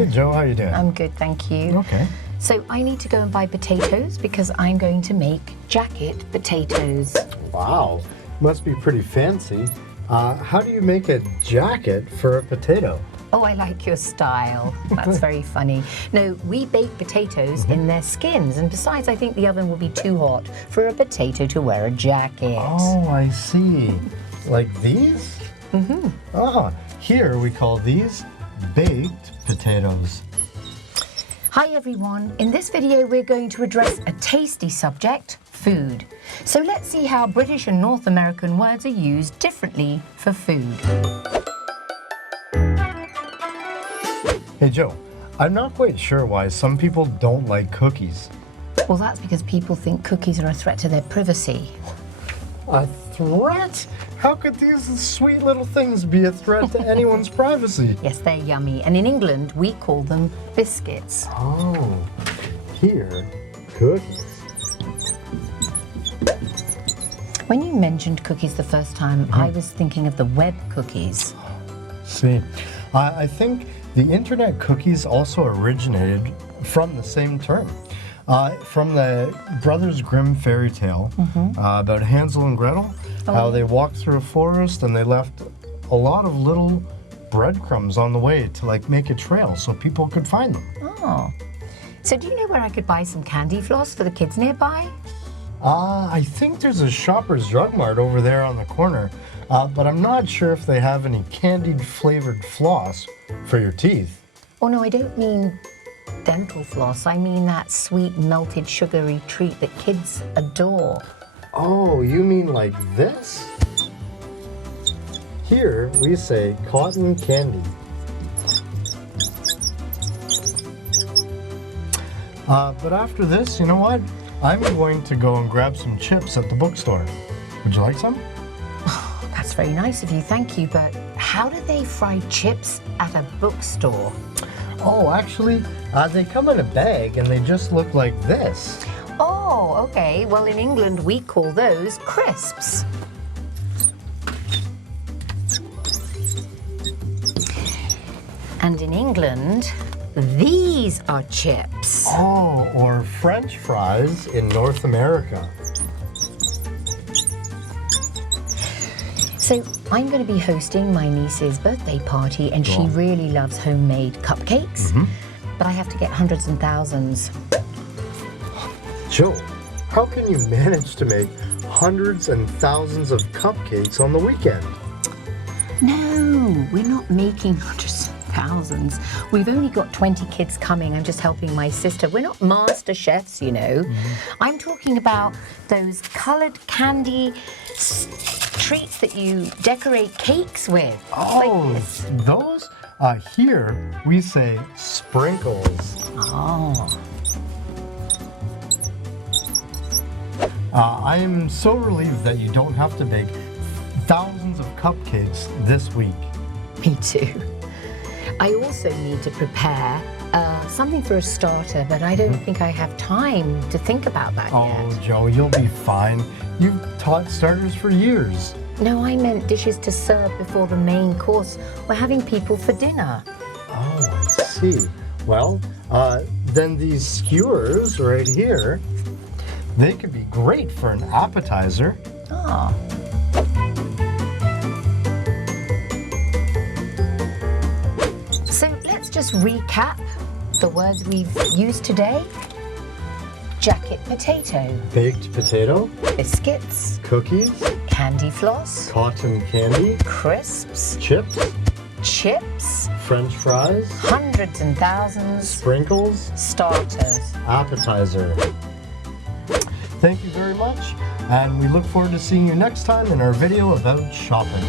Hey Joe, how you doing? I'm good, thank you. Okay. So I need to go and buy potatoes because I'm going to make jacket potatoes. Wow, must be pretty fancy. How do you make a jacket for a potato? Oh, I like your style. That's very funny. No, we bake potatoes in their skins, and besides, I think the oven will be too hot for a potato to wear a jacket. Oh, I see. Like these? Mm-hmm. Ah, here we call these baked potatoes. Hi everyone. In this video, we're going to address a tasty subject, food. So let's see how British and North American words are used differently for food. Hey Joe, I'm not quite sure why some people don't like cookies. Well, that's because people think cookies are a threat to their privacy. A threat? How could these sweet little things be a threat to anyone's privacy? Yes, they're yummy. And in England, we call them biscuits. Oh, here, cookies. When you mentioned cookies the first time, I was thinking of the web cookies. See, I think the internet cookies also originated from the same term. From the Brothers Grimm fairy tale about Hansel and Gretel, how they walked through a forest and they left a lot of little breadcrumbs on the way to like make a trail so people could find them. Oh. So do you know where I could buy some candy floss for the kids nearby? I think there's a Shoppers Drug Mart over there on the corner, but I'm not sure if they have any candied flavored floss for your teeth. Oh no, I don't mean dental floss. I mean that sweet melted sugary treat that kids adore. Oh, you mean like this? Here we say cotton candy. But after this, you know what? I'm going to go and grab some chips at the bookstore. Would you like some? That's very nice of you, thank you, but how do they fry chips at a bookstore? Oh, actually, they come in a bag and they just look like this. Oh, okay. Well, in England, we call those crisps. And in England, these are chips. Oh, or French fries in North America. So I'm going to be hosting my niece's birthday party, and she really loves homemade cupcakes. But I have to get hundreds and thousands. Joe, how can you manage to make hundreds and thousands of cupcakes on the weekend? No, we're not making hundreds of thousands. We've only got 20 kids coming. I'm just helping my sister. We're not master chefs, you know. I'm talking about those colored candy treats that you decorate cakes with. Oh, Like this. those? Here we say sprinkles. Oh. I am so relieved that you don't have to bake thousands of cupcakes this week. Me too. I also need to prepare something for a starter, but I don't think I have time to think about that Oh, yet. Joe, you'll be fine. You've taught starters for years. No, I meant dishes to serve before the main course. We're having people for dinner. Oh, I see. Well, then these skewers right here, they could be great for an appetizer. Oh. So let's just recap the words we've used today. Jacket potato, Baked potato, biscuits, cookies, candy floss, cotton candy, crisps, chips, chips, French fries, hundreds and thousands, sprinkles, starters. appetizer. Thank you very much, and we look forward to seeing you next time in our video about shopping.